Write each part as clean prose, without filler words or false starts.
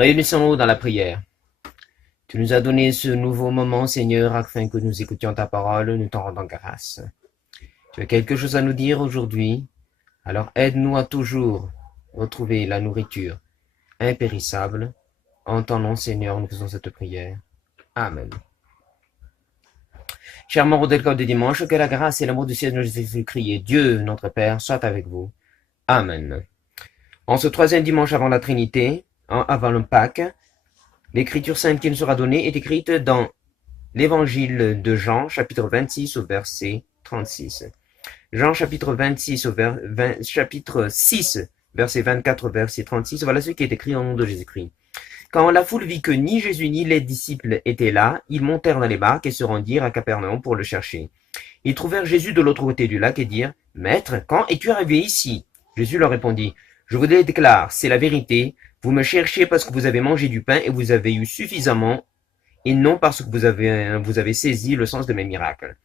Réunissons-nous dans la prière. Tu nous as donné ce nouveau moment, Seigneur, afin que nous écoutions ta parole, nous t'en rendons grâce. Tu as quelque chose à nous dire aujourd'hui, alors aide-nous à toujours retrouver la nourriture impérissable. En ton nom, Seigneur, nous faisons cette prière. Amen. Chers membres de l'école de dimanche, que la grâce et l'amour du Seigneur Jésus-Christ et Dieu, notre Père, soient avec vous. Amen. En ce troisième dimanche avant la Trinité, avant le Pâques, l'écriture sainte qui nous sera donnée est écrite dans l'évangile de Jean, chapitre 26 au verset 36. Jean, chapitre 26 au chapitre 6, verset 24 au verset 36, voilà ce qui est écrit au nom de Jésus-Christ. Quand la foule vit que ni Jésus ni les disciples étaient là, ils montèrent dans les barques et se rendirent à Capernaum pour le chercher. Ils trouvèrent Jésus de l'autre côté du lac et dirent, « Maître, quand es-tu arrivé ici ?» Jésus leur répondit, « Je vous le déclare, c'est la vérité. Vous me cherchez parce que vous avez mangé du pain et vous avez eu suffisamment, et non parce que vous avez saisi le sens de mes miracles.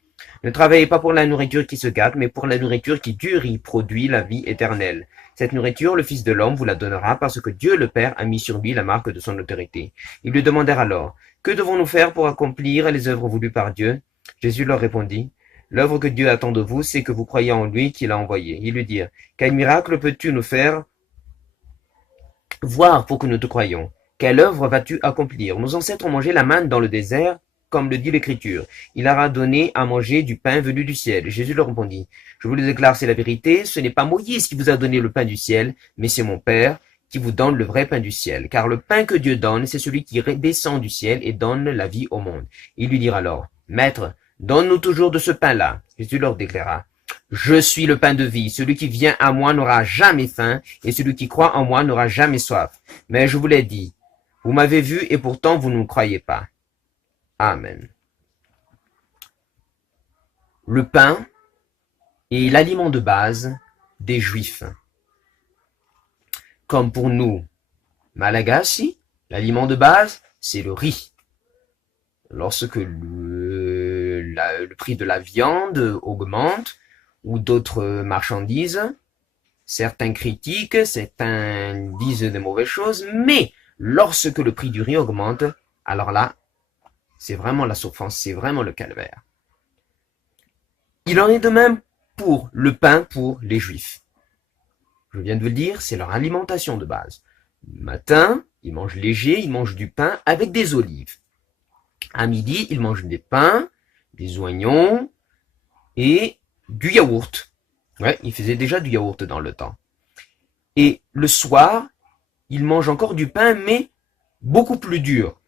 Ne travaillez pas pour la nourriture qui se gâte, mais pour la nourriture qui dure et produit la vie éternelle. Cette nourriture, le Fils de l'homme vous la donnera parce que Dieu le Père a mis sur lui la marque de son autorité. » Ils lui demandèrent alors, « Que devons-nous faire pour accomplir les œuvres voulues par Dieu ?» Jésus leur répondit, « L'œuvre que Dieu attend de vous, c'est que vous croyez en lui qui l'a envoyé. » Ils lui dirent, « Quel miracle peux-tu nous faire voir pour que nous te croyions? Quelle œuvre vas-tu accomplir? Nos ancêtres ont mangé la manne dans le désert, comme le dit l'Écriture. Il leur a donné à manger du pain venu du ciel. » Jésus leur répondit, « Je vous le déclare, c'est la vérité, ce n'est pas Moïse qui vous a donné le pain du ciel, mais c'est mon Père qui vous donne le vrai pain du ciel. Car le pain que Dieu donne, c'est celui qui descend du ciel et donne la vie au monde. » Ils lui dirent alors, « Maître, donne-nous toujours de ce pain-là. » Jésus leur déclara, « Je suis le pain de vie. Celui qui vient à moi n'aura jamais faim, et celui qui croit en moi n'aura jamais soif. Mais je vous l'ai dit, vous m'avez vu et pourtant vous ne me croyez pas. » Amen. Le pain est l'aliment de base des Juifs. Comme pour nous, Malagasy, l'aliment de base, c'est le riz. Lorsque le prix de la viande augmente, ou d'autres marchandises, certains critiquent, certains disent de mauvaises choses, mais lorsque le prix du riz augmente, alors là, c'est vraiment la souffrance, c'est vraiment le calvaire. Il en est de même pour le pain pour les Juifs. Je viens de vous le dire, c'est leur alimentation de base. Le matin, ils mangent léger, ils mangent du pain avec des olives. À midi, ils mangent des pains, des oignons et du yaourt. Ouais, ils faisaient déjà du yaourt dans le temps. Et le soir, ils mangent encore du pain, mais beaucoup plus dur.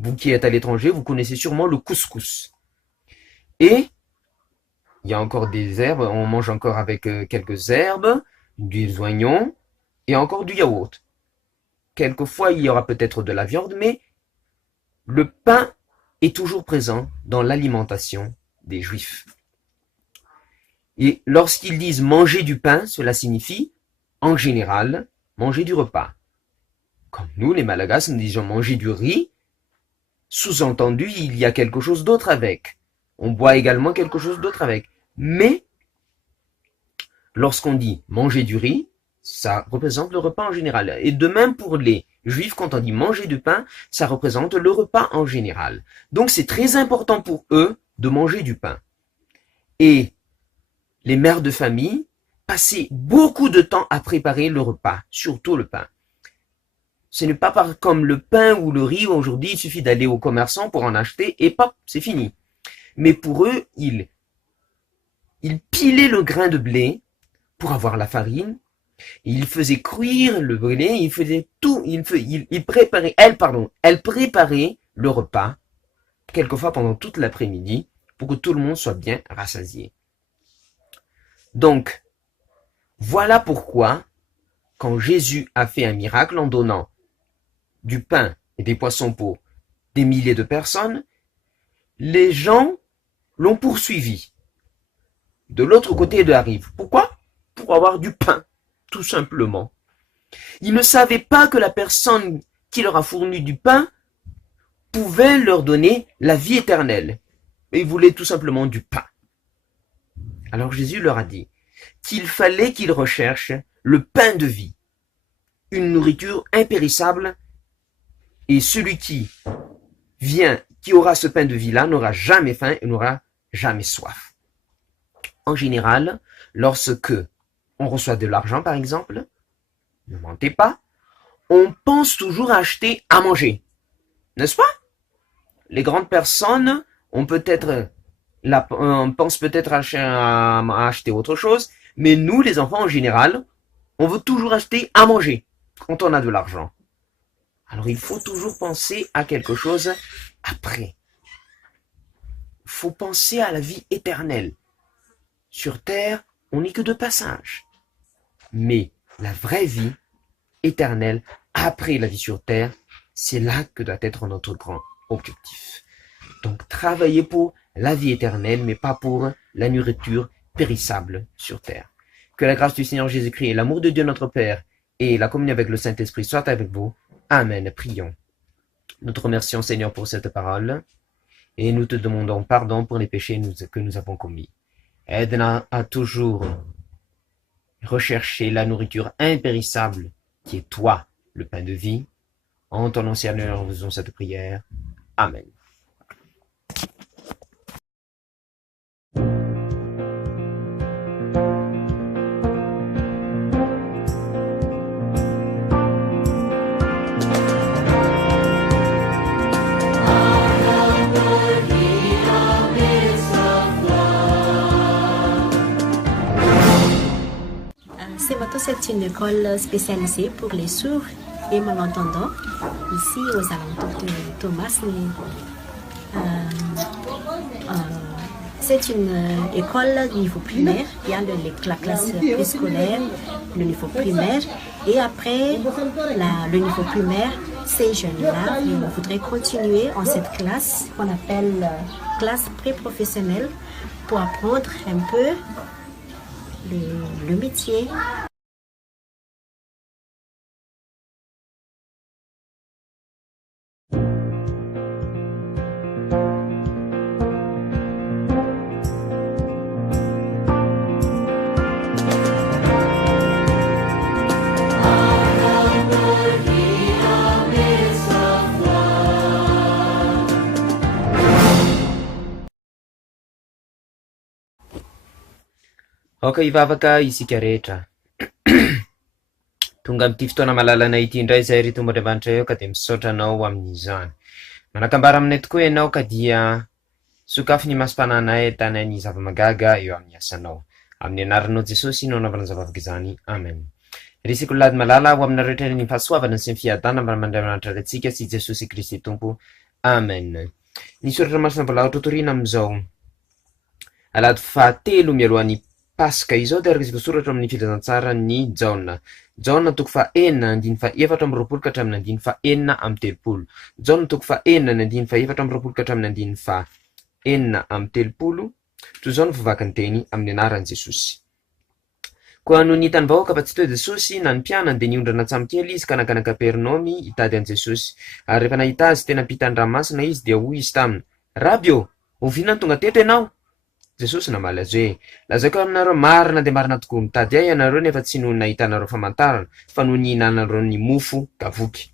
Vous qui êtes à l'étranger, vous connaissez sûrement le couscous. Et il y a encore des herbes, on mange encore avec quelques herbes, des oignons et encore du yaourt. quelquefois il y aura peut-être de la viande, mais le pain est toujours présent dans l'alimentation des Juifs. Et lorsqu'ils disent manger du pain, cela signifie, en général, manger du repas. Comme nous, les Malagasy, nous disons manger du riz, sous-entendu, il y a quelque chose d'autre avec. On boit également quelque chose d'autre avec. Mais, lorsqu'on dit manger du riz, ça représente le repas en général. Et de même pour les Juifs, quand on dit manger du pain, ça représente le repas en général. Donc c'est très important pour eux de manger du pain. Et les mères de famille passaient beaucoup de temps à préparer le repas, surtout le pain. Ce n'est pas comme le pain ou le riz, aujourd'hui il suffit d'aller au commerçant pour en acheter et pop, c'est fini. Mais pour eux, ils pilaient le grain de blé pour avoir la farine, et ils faisaient cuire le blé, ils faisaient tout, ils préparaient, elle préparait le repas, quelquefois pendant toute l'après-midi, pour que tout le monde soit bien rassasié. Donc, voilà pourquoi, quand Jésus a fait un miracle en donnant du pain et des poissons pour des milliers de personnes, les gens l'ont poursuivi de l'autre côté de la rive. Pourquoi? Pour avoir du pain, tout simplement. Ils ne savaient pas que la personne qui leur a fourni du pain pouvait leur donner la vie éternelle. Mais ils voulaient tout simplement du pain. Alors Jésus leur a dit qu'il fallait qu'ils recherchent le pain de vie, une nourriture impérissable, et celui qui aura ce pain de vie-là n'aura jamais faim et n'aura jamais soif. En général, lorsque on reçoit de l'argent, par exemple, ne mentez pas, on pense toujours à acheter à manger, n'est-ce pas? Les grandes personnes on pense peut-être à acheter autre chose, mais nous, les enfants en général, on veut toujours acheter à manger quand on a de l'argent. Alors il faut toujours penser à quelque chose après. Il faut penser à la vie éternelle. Sur terre, on n'est que de passage. Mais la vraie vie éternelle, après la vie sur terre, c'est là que doit être notre grand objectif. Donc travaillez pour la vie éternelle, mais pas pour la nourriture périssable sur terre. Que la grâce du Seigneur Jésus-Christ et l'amour de Dieu notre Père et la communion avec le Saint-Esprit soient avec vous. Amen. Prions. Nous te remercions, Seigneur, pour cette parole et nous te demandons pardon pour les péchés que nous avons commis. Aide-nous à toujours rechercher la nourriture impérissable qui est toi, le pain de vie. En ton nom, Seigneur, nous faisons cette prière. Amen. C'est une école spécialisée pour les sourds et malentendants, ici aux alentours de Thomas. C'est une école du niveau primaire. Il y a la classe préscolaire, le niveau primaire, et après le niveau primaire, ces jeunes-là voudraient continuer en cette classe qu'on appelle classe pré-professionnelle pour apprendre un peu le métier. Hivavaka isika rehetra. Tonga amin'ity fotoana malalana ity indray zay ry Tombo Andriamanitra eo ka de misaotra anao amin'izany. Manakambara aminay tokoa ianao ka dia sokafo ny masom-pananay tanay ny zava-magaga eo amin'ny asanao. Amin'ny anaranao Jesosy no anaovana zavavaka izany. Amen. Risiko lady malala ho amina rehetra ny fahasoavana sy ny fiadana mba mandriamanitra antsika sy Jesosy Kristy Tompo. Amen. Ny soratra masina voalaharitra torina amin'izao alady fahatelo mialohan'ny Pasika izao dia araka izay voasoratra amin'ny filazantsara ny Jaona. Jaona toko fa enina andiny fa efatra amby roapolo ka hatramin'ny andiny fa enina amby telopolo. Jaona toko fa enina ny andiny fa efatra amby roapolo ka hatramin'ny andiny fa enina amby telopolo. Toy izao ny vovaky ny teny amin'ny anaran'i Jesosy. Koa no nitany vahoaka fa tsy teo Jesosy na ny mpianany dia niondrana antsamokely izy ka nakana Kapernaomy hitady an Jesosy. Ary rehefa nahita azy tena ampitany ranomasina izy dia hoy izy taminy: Rabio, oviana ny tonga teto ianao? Jesosy namaly azy hoe: lazaiko aminareo marina dia marina tokoa, mitady ahy ianareo nefa tsy noho ny nahitanareo famantarana fa noho ny ihinanareo ny mofo gavoky.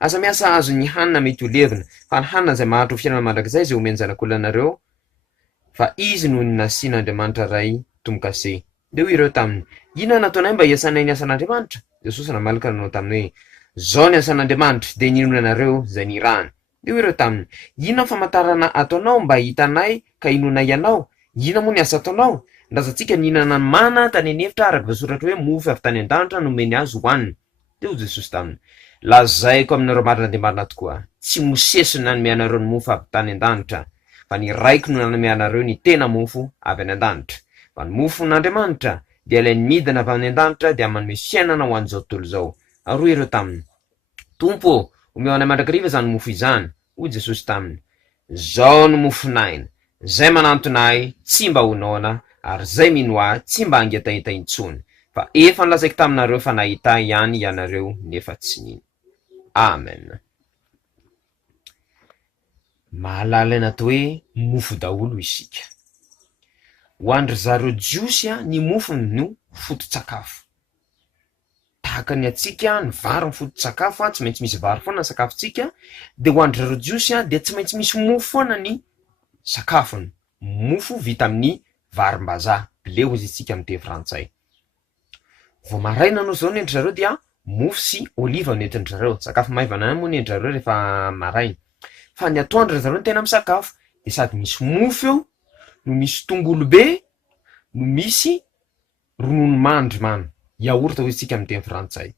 Asa miasa azo ny hanina mety ho levina, fa ny hanina izay mahatro ho fiainana mandrakizay izay omeny zanak'olonareo, fa izy noho ny nasian'Andriamanitra ray tomokase. Dia hoy ireo taminy: inona nataonay mba hiasanay ny asan'Andriamanitra? Jesosy namaly ka nanao taminy hoe: zao ny asan'Andriamanitra dia ninona nareo izay nirahany. Dia hoy ireo taminy: inona ny famantarana ataonao mba hitanay ka hinona ianao? Inona moa ny asa ataonao? Ndrazantsika nihinana ny mana tany anefitra araka voasoratra hoe mofo avy tany an-danitra no omeny azy hohanina. Dia hoy Jesosy taminy: lazaiko aminareo marina dia marina tokoa, tsy Mosesy no nanome anareo ny mofo avy tany an-danitra, fa ny raiko no nanome anareo ny tena mofo avy any an-danitra. Fa ny mofon'Andriamanitra dia ilay midina avy any an-danitra dia manome fiainana ho an'izao tontolo izao. Ary hoy ireo taminy: Tompo, omeo anay mandrakariva izany mofo izany. Hoy Jesosy taminy: zao no mofonaina, zay manantonay tsy mba ho noana, ary zay mino ahy tsy mba hangetaheta intsony. Fa efa nolazaiko taminareo fa nahita ihany ianareo nefa tsy nino. Amen. Mahalala natao hoe mofo daholo isika. Ho andry zareo jiosy ny mofo no foto-tsakafo. Tahaka ny atsika ny vary ny foto-tsakafo, tsy maintsy misy vary foana ny sakafontsika. Dia ho andry zareo jiosy dia tsy maintsy misy mofo foana ny sakafony. Mofo vita amin'ny varim-bazaha, blé hozy isika amin'ny teny frantsay. Vao maraina no zao ny endry zareo dia mofo sy oliva no entiny zareo. Sakafo maivana moa ny endry zareo rehefa maraina. Fa ny atoandro zareo ny tena misakafo dia sady misy mofo eo, no misy tongolo be, no misy ronono mandry mamy, yaourt hozy isika amin'ny teny frantsay.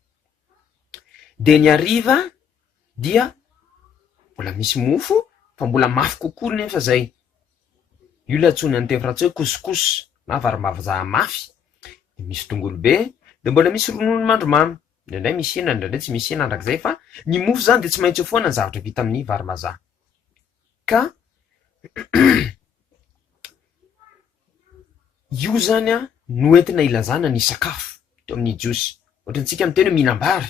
Dia ny hariva dia mbola misy mofo fa mbola mafy kokoa nefa zay. Io ilay antsoina amin'ny teny frantsay hoe couscous na varim-bazaha mafy. Dia misy tongolo be, dia mbola misy ronono mandry mamy. Indraindray misy hena, indraindray tsy misy hena andrakizay, fa ny mofo zany dia tsy maintsy foana ny zavatra vita amin'ny varim-bazaha. Ka io zany no entina ilazana ny sakafo teo amin'ny jiosy. Ohatrantsika miteny hoe mihinam-bary,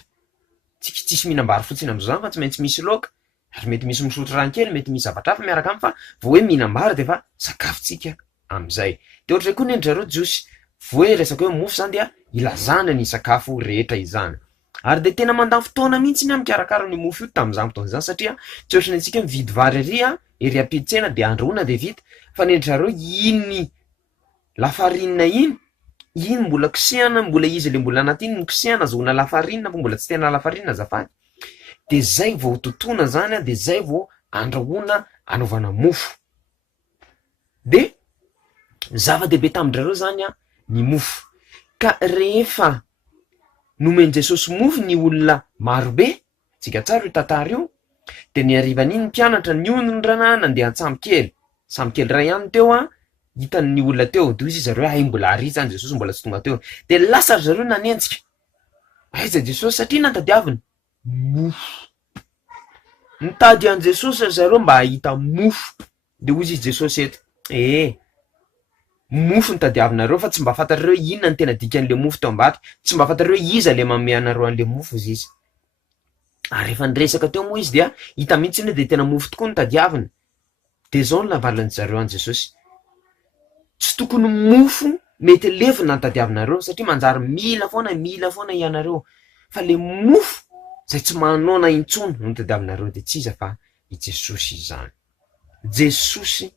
tsika tsisy mihinam-bary fotsiny amin'izao zany fa tsy maintsy misy laoka, ary mety misy misotro rano kely, mety misy zavatra hafa miaraka aminy, fa vao hoe mihinam-bary dia fa sakafotsika amin'izay. Dia ohatray koa ny endry zareo jiosy, vao hoe resaka hoe mofo zany dia ilazana ny sakafo rehetra izany. Ary dia tena mandany fotoana mihitsy ny mikarakara ny mofo io tamin'izany fotoana izany, satria tsy ohatran'ny antsika mividy vary ery ampitsena dia andrahoina dia vita, fa ny endry zareo iny lafarinina iny mbola kosehana, mbola izy le mbola anaty iny kosehana azahoana lafarinina, mbola tsy tena lafarinina azafady. Dia zay vao totoina zany, dia zay vao andrahoina anaovana mofo. Dia zava-dehibe tamin-drareo zany ny mofo. Ka rehefa nomeny Jesosy mofo ny olona marobe, tsika tsara io tantara io, dia ny harivan'iny ny mpianatra niondrana nandeha an-tsamokely. Samokely ray ihany teo hitan'ny olona teo, dia izy zareo ay mbola ary zany Jesosy mbola tsy tonga teo. Dia lasa zareo nanenjika: aiza Jesosy, satria nantadiavina mofo. Nitady an Jesosy zareo mba hahita mofo. Dia hoy izy Jesosy eto: mofo nitadiavinareo fa tsy mba fantatrareo inona ny tena dikan'le mofo teo ambadika, tsy mba fantatrareo iza le manome anareo an'le mofo izy. Ary rehefa niresaka teo moa izy dia hita mihitsy ny dia tena mofo tokoa nitadiavina. Dia zao no lavalan'ny zareo an Jesosy: tsy tokony mofo mety levina nitadiavinareo, satria manjary mila foana ianareo, fa le mofo zay tsy manona intsony no nitadiavinareo. Dia tsy iza fa i Jesosy izany. Jesosy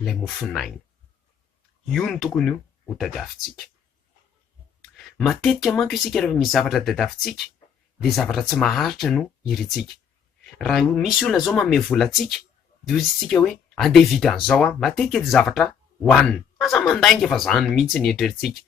ilay mofonaina, io no tokony ho tadiavintsika. Matetika manko isika rehefa misy zavatra tadiavintsika dia zavatra tsy maharitra no irintsika. Raha misy olona zao manome volantsika dia hoy isika hoe andeha hividy an'izao, matetika dia zavatra hohanina. Aza mandainga fa zany mihitsy ny eritreretintsika.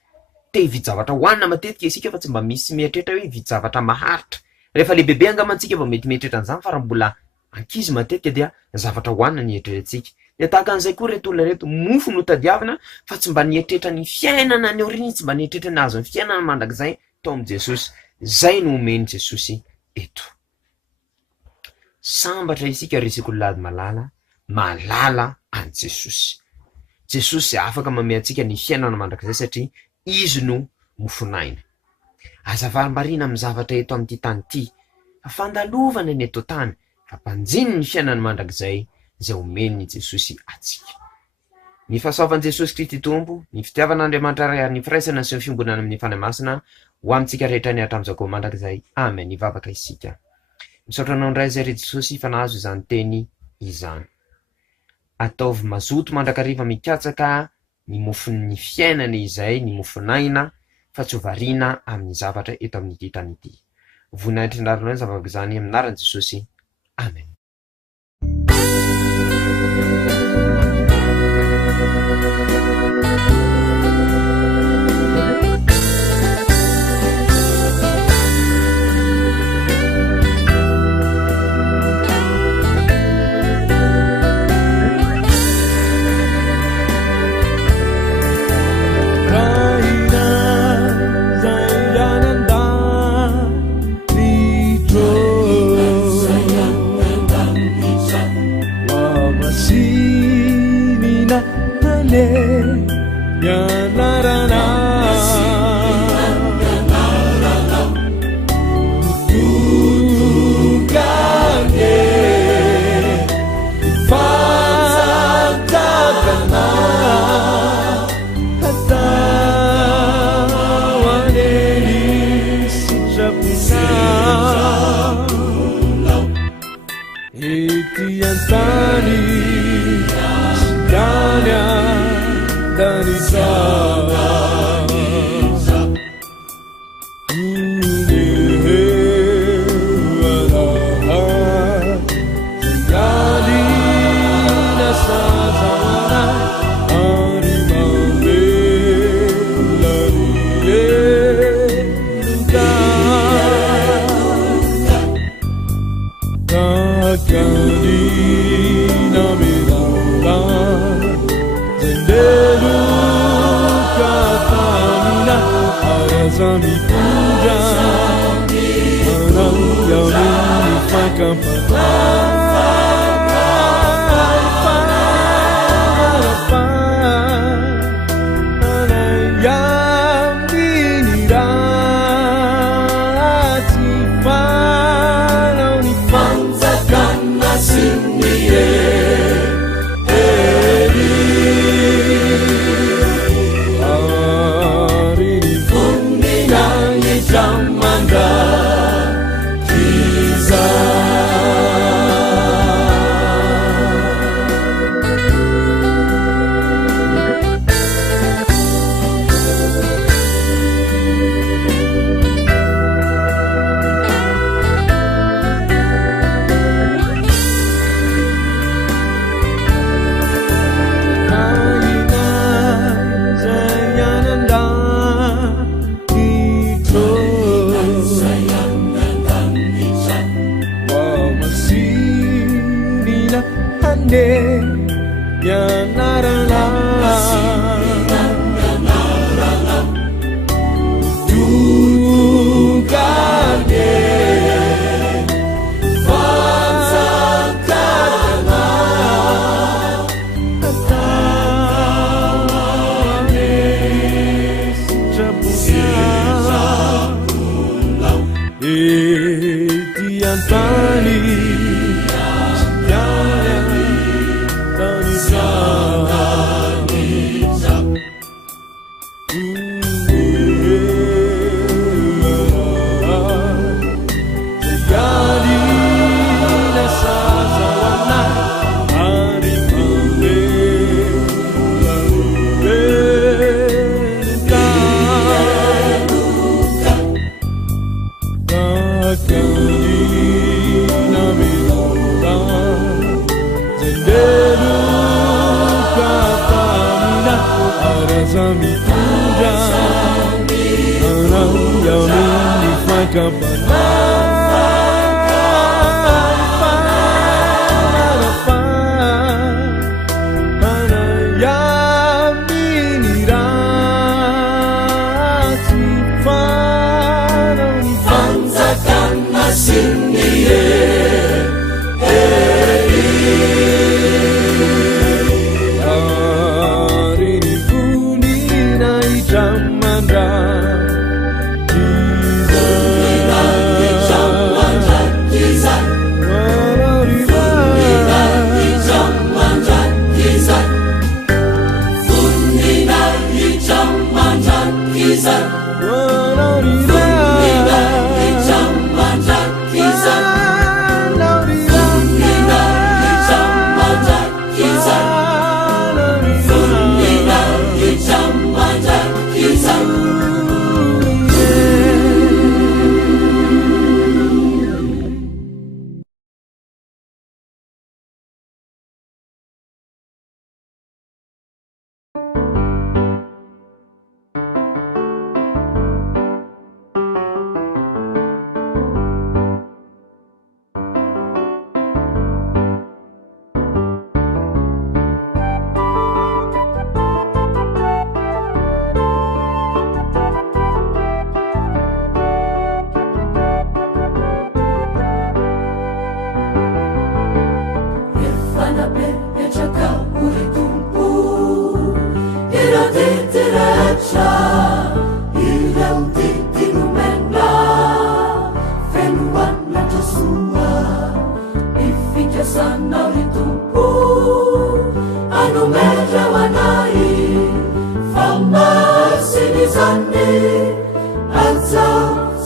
Te hividy zavatra hohanina matetika isika, fa tsy mba misy mieritreritra hoe hividy zavatra maharitra. Rehefa le bebe angamantsika vao mety mieritreritra an'izany, fa raha mbola ankizy matetika dia zavatra hohanina ny eritreretintsika. de tahaka an'izay koa reto olona reto mofo no tadiavina fa tsy mba nieritreritra ny fiainana ny oriny tsy mba nieritreritra ny azo ny fiainana mandrakizay tao am' Jesosy. Zay no omeny Jesosy eto. Sambatra isika risikololady malala an Jesosy. Jesosy afaka mame antsika ny fiainana mandrakizay satria izy no mofonaina. Azavarymbarina amin'ny zavatra eto amin'ity tany ity, fa fandalovana ny eto tany, fa mpanjiny ny fiainana mandrakizay zay omeny Jesosy atsika. Ny fahasoavan'i Jesosy Kristy Tompo, ny fitiavan'Andriamanitra Ray, ny firaisana sy ny fiangonana amin'ny fanahy masina ho amintsika rehetra ny hatramin'izao mandrakizay. Amen. Nivavaka isika. Misaotra anao indray zay ry Jesosy fa nahazo izany teny izany. Ataovy mazoto mandrakariva mikatsaka ny mofon'ny fiainana izay, ny mofonaina, fa tsy ho variana amin'ny zavatra eto amin'ity tany ity. Voninahitra andarinao zavavaka izany amin'ny anaran'i Jesosy. Amen.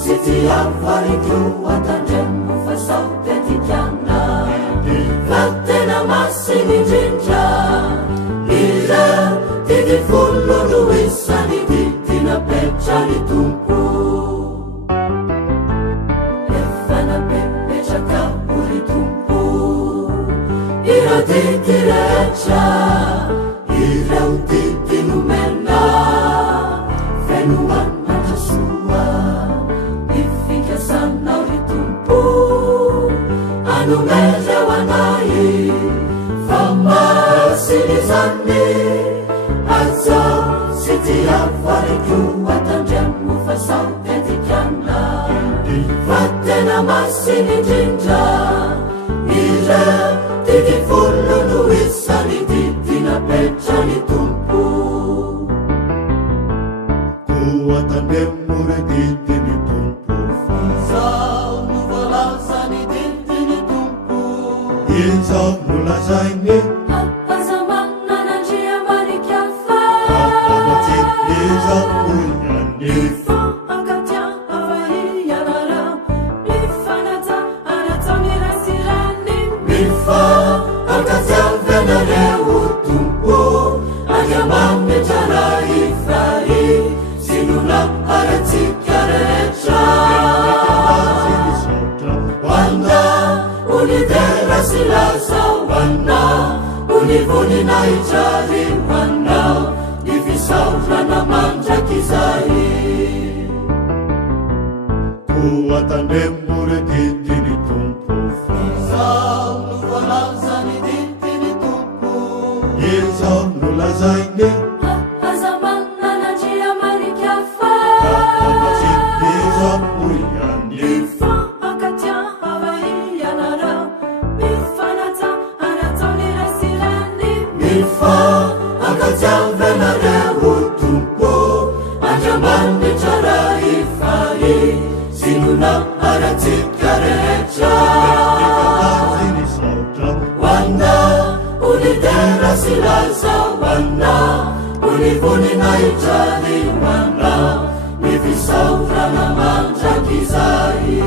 Sitiavariko atandremo fasao tetikana Vatena massimi indrindra Ira tity folo no isany didina petrany tompo Efa napepetraka ry tompo Ira tity rehetra Ireo tity nomena Fenoany mandrasoa Ifikasana ry tompo Anomezeo anay Fa masiny zany Aza sy ty avariko atandremo fasao tetikana Fa tena masiny indrindra Ira tity folo no isany didina petrany tompo Ko atandremo re didiny tompo Izao no voalazany didiny tompo Izao no lazainy Univonina ijari wana Ivisaurana mandrakizai Kuatandemo re didini tumpo Izao no voalazany didini tumpo Izao no lazainy Azamana nandria marikiafa Izao no iany Akatia avai anara Mifanata anataony rasirany Mifa akatiavenareo tompo Andriamany tsara ifay Sinona aratsika rehetra Wana unitera silaza wana Univonina ijali wana Nivisaurana mandrakizai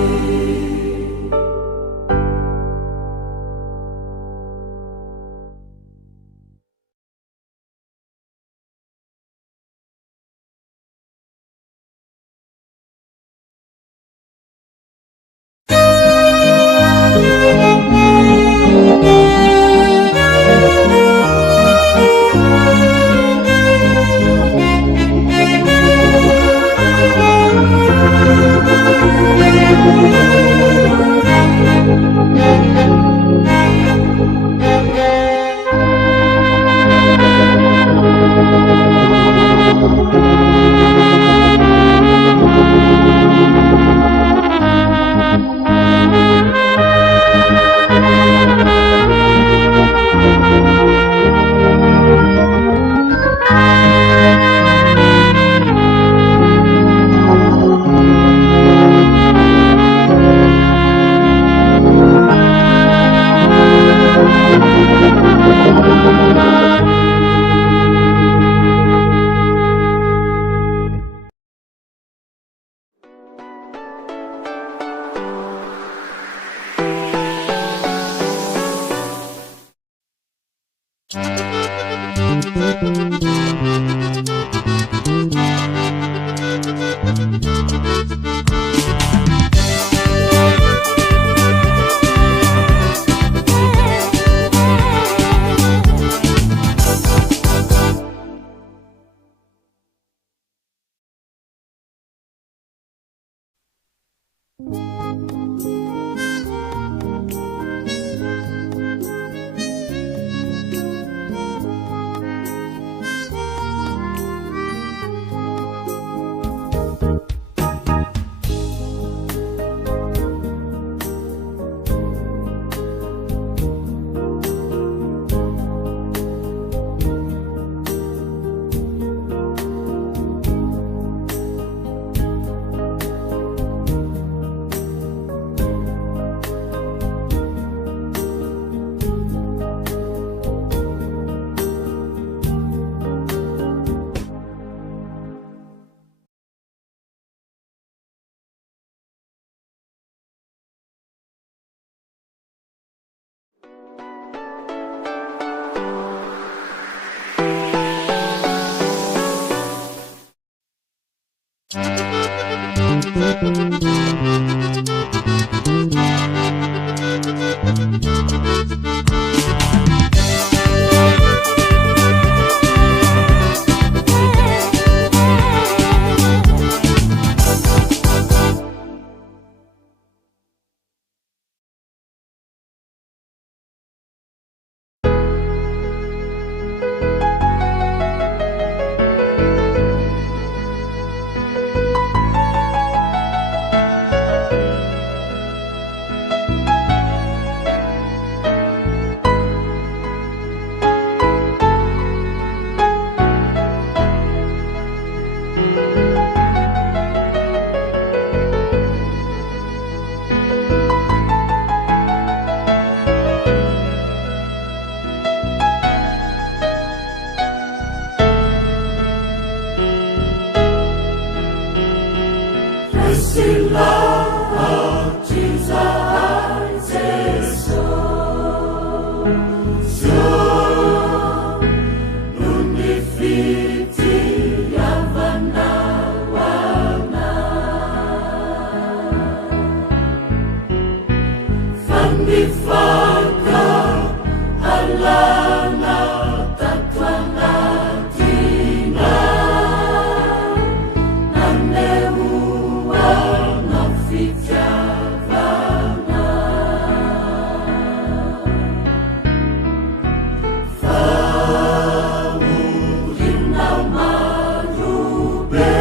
nanifaka alana tatwanatina naneua nafikiavana faurina marube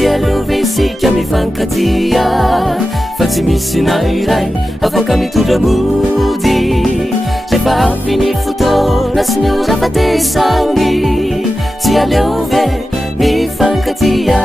Tialove sika mifankatia fa tsy misy nairay afaka mitondra mody rehefa avy ny fotoana sy ny ora fatesagny tialeove mifankatia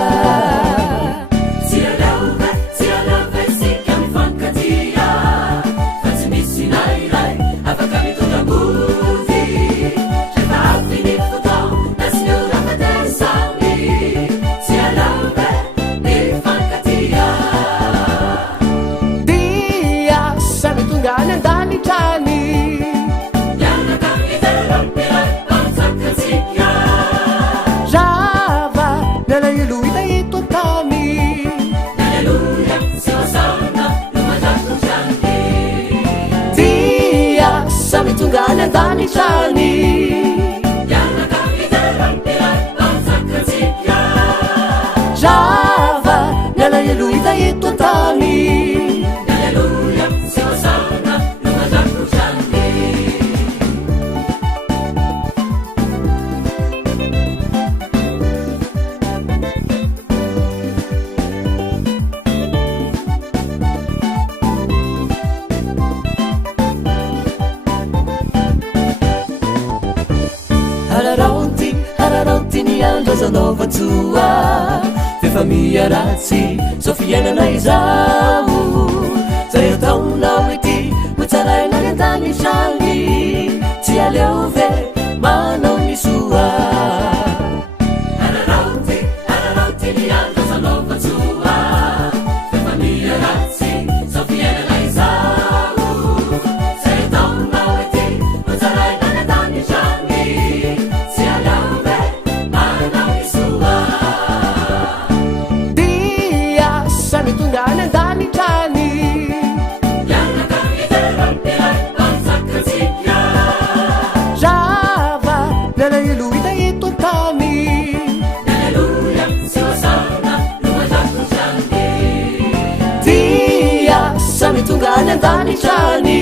Dani Chani Yana Kamidera Pirai Panzakatika Java Nala Yeluida Yetotani Hallelujah Siwasana Lumajaku Chani azanaovatsoa fefamiaratsy so fiainana izao zay ataonao ety hotsarainany an-tanitrany tsy aleo ve manao ny soa araraoty ny andro azanaovatsoa fefamiaratsy so fiainana izao zay ataonao ety hotsarainany an-tanitrany tsy aleo ve manao ny soa dia samy tonga any an-tanitrany tungane ndani chani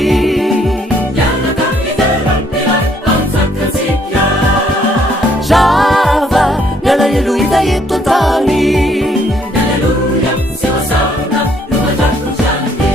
yana kakitera pilai panzakazikia java yana yeluita yetotani haleluya siwa sana lumajatu chani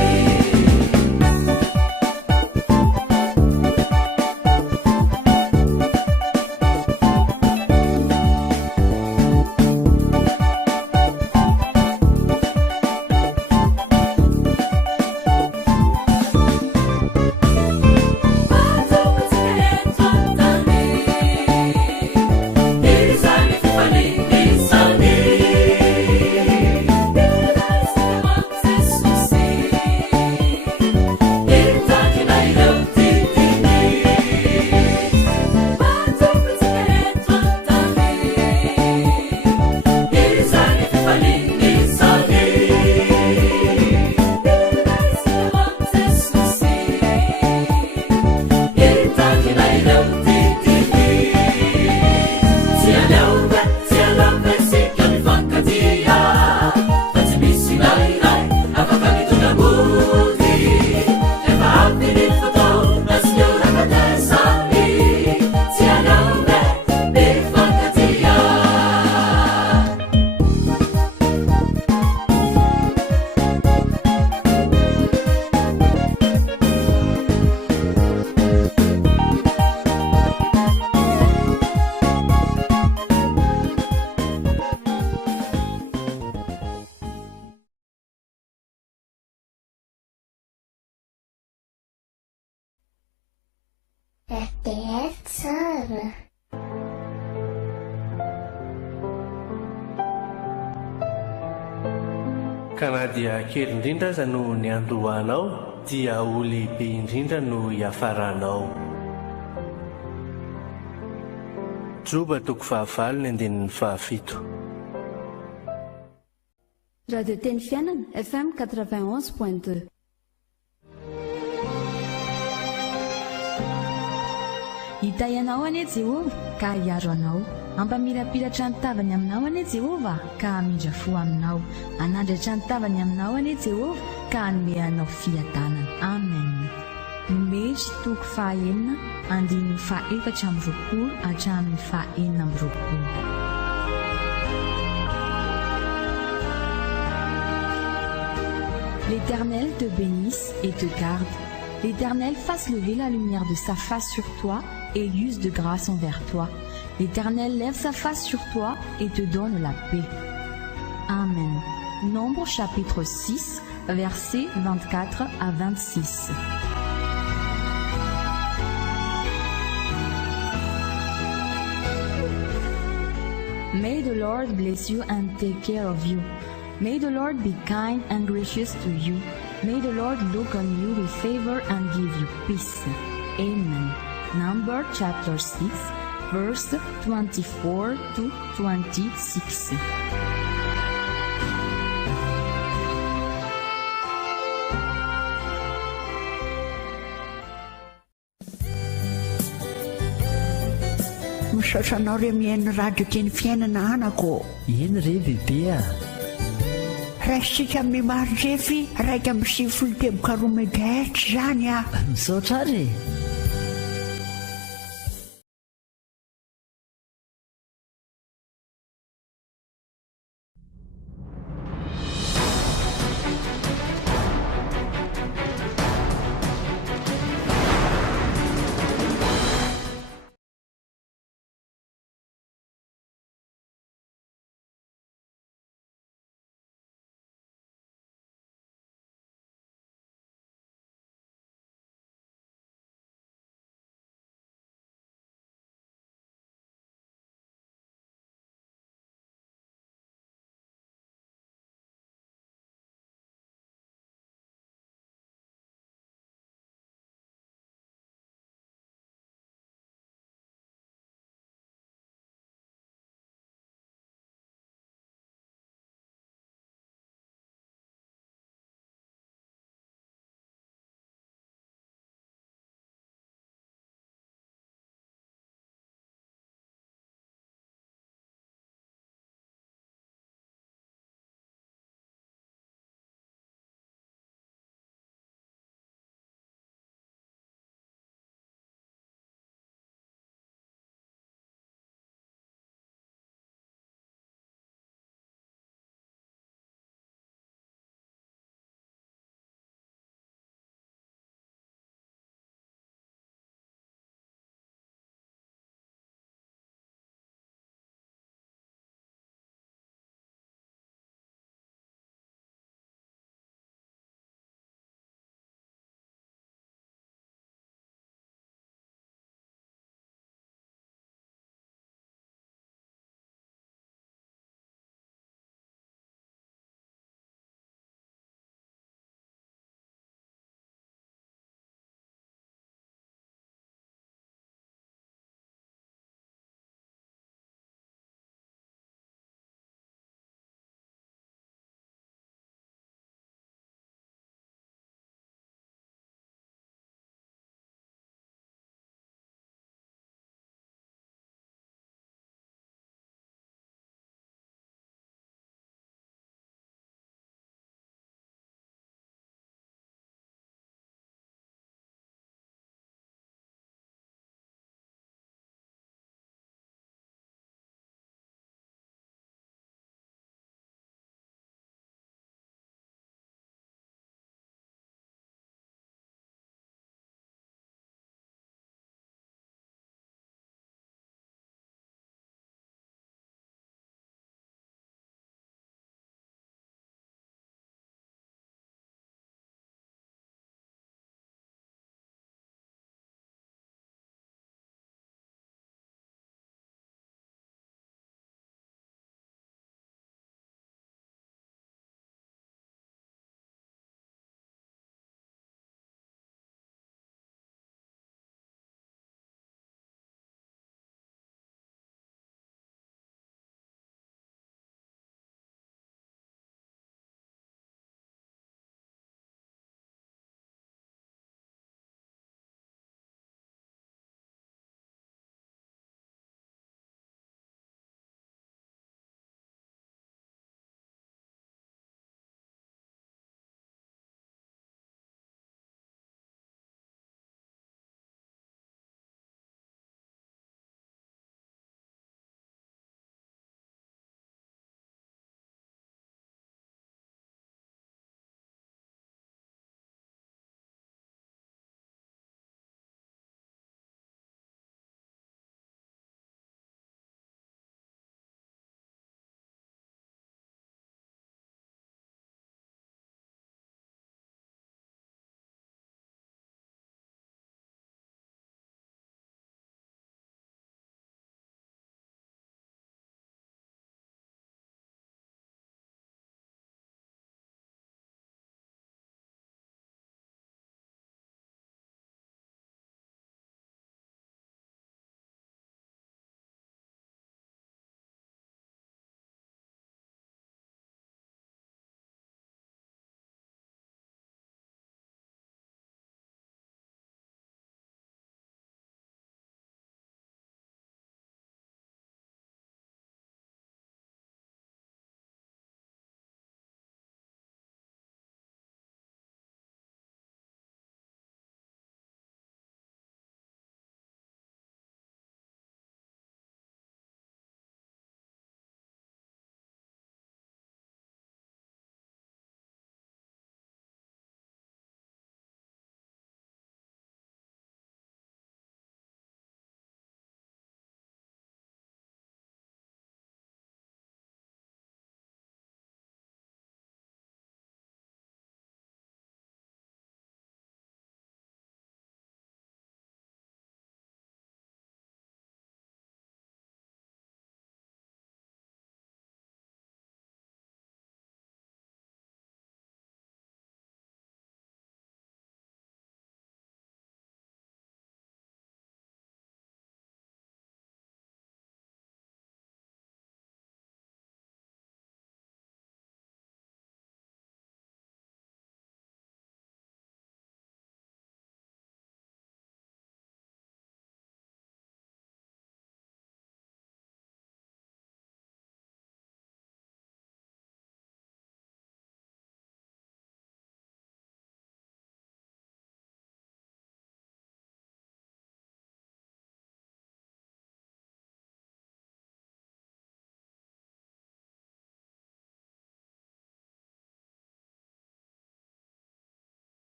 kana dia kely indrindra aza no ny andohanao dia ho lehibe indrindra no hiafaranao joba toko fahavalo ny andenin'ny fahafito radio teny fiainana FM 91.2 hita ianao anie Jehova ka hiaro anao ampamirapiratra ny tavany aminao anie Jehova ka hamindra fo aminao anandratra ny tavany aminao anie Jehova ka hanome anao fiadanana amen Numeri toko fahaenina andininy fahaefatra amby roapolo hatramin'ny fahaenina amby roapolo. L'Éternel te bénisse et te garde. L'Éternel fasse lever la lumière de sa face sur toi et use de grâce envers toi. L'Éternel lève sa face sur toi et te donne la paix. Amen. Nombre chapitre 6, versets 24 à 26. May the Lord bless you and take care of you. May the Lord be kind and gracious to you. May the Lord look on you with favor and give you peace. Amen. Number chapter 6, verse 24 to 26. Misaotranao re mihaino radio teny fiainana anako. Eny re bebea. Raisitsika mimarindrefy raika amby 7 teboka 10 megahertz zany a. Misaotra re.